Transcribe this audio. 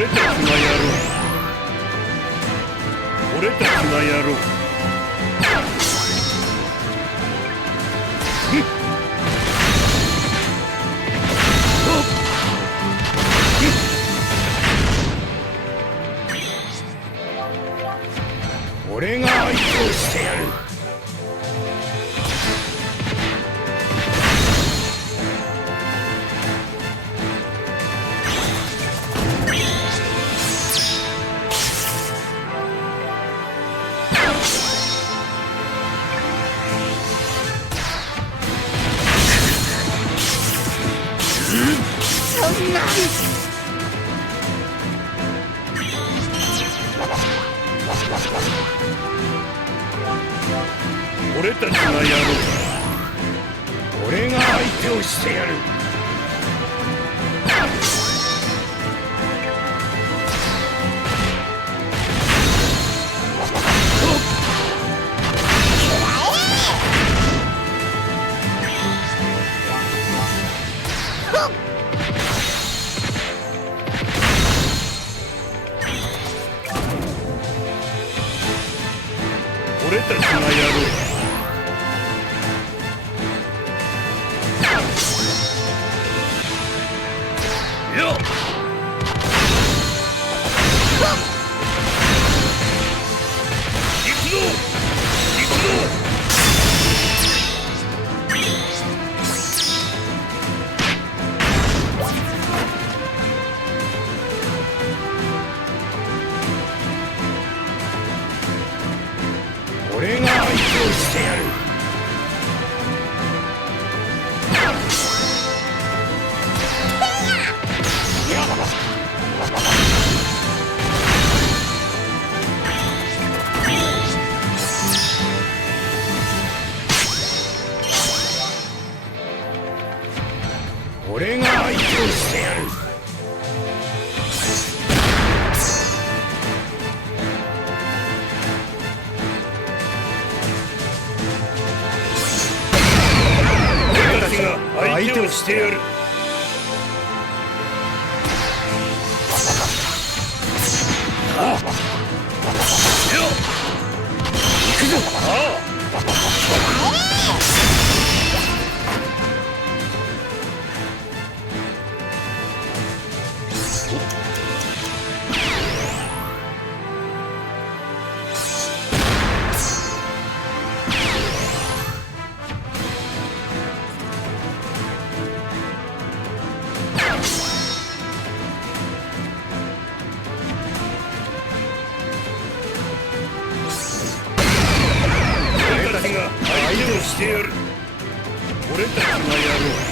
俺たちがやろう。俺たちがやろう。俺が相手をしてやる。そんな。俺たちがやろう。俺が相手をしてやる。俺たちがやろう。よっ。行くぞ。行くぞ。俺が相手をしてやる。俺が相手をしてやる。俺たちが相手をしてやる。ああ。よっ。行くぞ。ああ。俺たちが相手をしてやる。俺たちがやろう。